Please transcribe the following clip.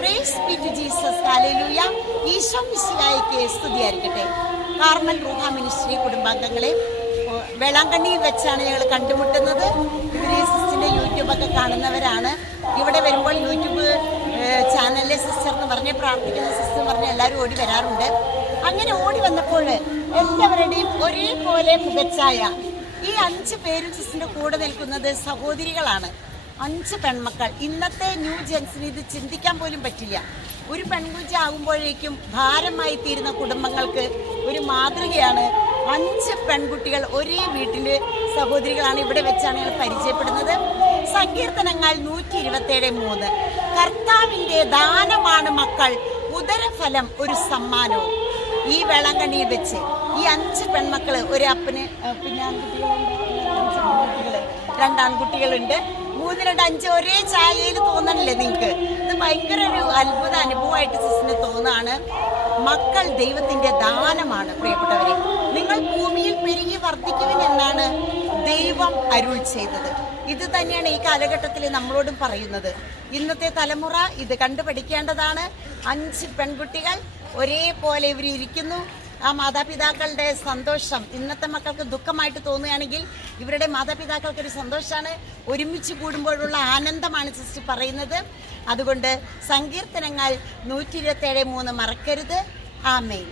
Price be to Jesus. Hallelujah. ഈശോ മിശിഹായ്ക്ക് സ്തുതിയായിരിക്കട്ടെ. കാർമൽ റൂഹ മിനിസ്ട്രി കുടുംബാംഗങ്ങളെ, വേളാങ്കണ്ണിയിൽ വെച്ചാണ് ഞങ്ങൾ കണ്ടുമുട്ടുന്നത്. ഇവർ സിസ്റ്ററിൻ്റെ യൂട്യൂബൊക്കെ കാണുന്നവരാണ്. ഇവിടെ വരുമ്പോൾ യൂട്യൂബ് ചാനലിലെ സിസ്റ്റർ എന്ന് പറഞ്ഞ്, പ്രാർത്ഥിക്കുന്ന സിസ്റ്റർ എന്ന് പറഞ്ഞ് എല്ലാവരും ഓടി വരാറുണ്ട്. അങ്ങനെ ഓടി വന്നപ്പോൾ എല്ലാവരുടെയും ഒരേപോലെ മുഖച്ഛായ. ഈ 5 പേരും സിസ്റ്ററിൻ്റെ കൂടെ നിൽക്കുന്നത് സഹോദരികളാണ്. 5 പെൺമക്കൾ. ഇന്നത്തെ ന്യൂ ജെൻസിന് ഇത് ചിന്തിക്കാൻ പോലും പറ്റില്ല. ഒരു പെൺകുട്ടി ആകുമ്പോഴേക്കും ഭാരമായി തീരുന്ന കുടുംബങ്ങൾക്ക് ഒരു മാതൃകയാണ് 5 പെൺകുട്ടികൾ ഒരേ വീട്ടിലെ സഹോദരികളാണ്. ഇവിടെ വെച്ചാണ് ഞങ്ങൾ പരിചയപ്പെടുന്നത്. സങ്കീർത്തനങ്ങൾ 127:3. കർത്താവിൻ്റെ ദാനമാണ് മക്കൾ, ഉദരഫലം ഒരു സമ്മാനവും. ഈ വേളാങ്കണ്ണിയിൽ വെച്ച് ഈ 5 പെൺമക്കള്, ഒരു അപ്പന് പിന്നെ ആൺകുട്ടികളുണ്ട്, 2 ആൺകുട്ടികളുണ്ട്. 3, 2, 5 ഒരേ ചായയിൽ തോന്നണില്ലേ നിങ്ങൾക്ക്? ഇത് ഭയങ്കര ഒരു അത്ഭുത അനുഭവമായിട്ട് സിസ്റ്ററിന് തോന്നാണ്. മക്കൾ ദൈവത്തിന്റെ ദാനമാണ്. പ്രിയപ്പെട്ടവരെ, നിങ്ങൾ ഭൂമിയിൽ പെരുകി വർദ്ധിക്കുവിൻ എന്നാണ് ദൈവം അരുൾ ചെയ്തത്. ഇത് തന്നെയാണ് ഈ കാലഘട്ടത്തിൽ നമ്മളോടും പറയുന്നത്. ഇന്നത്തെ തലമുറ ഇത് കണ്ടുപഠിക്കേണ്ടതാണ്. 5 പെൺകുട്ടികൾ ഒരേപോലെ ഇവർ ഇരിക്കുന്നു. ആ മാതാപിതാക്കളുടെ സന്തോഷം ഇന്നത്തെ മക്കൾക്ക് ദുഃഖമായിട്ട് തോന്നുകയാണെങ്കിൽ ഇവരുടെ മാതാപിതാക്കൾക്കൊരു സന്തോഷമാണ്. ഒരുമിച്ച് കൂടുമ്പോഴുള്ള ആനന്ദമാണ് സിസ്റ്റർ പറയുന്നത്. അതുകൊണ്ട് സങ്കീർത്തനങ്ങൾ 127:3 മറക്കരുത്. ആമേൻ.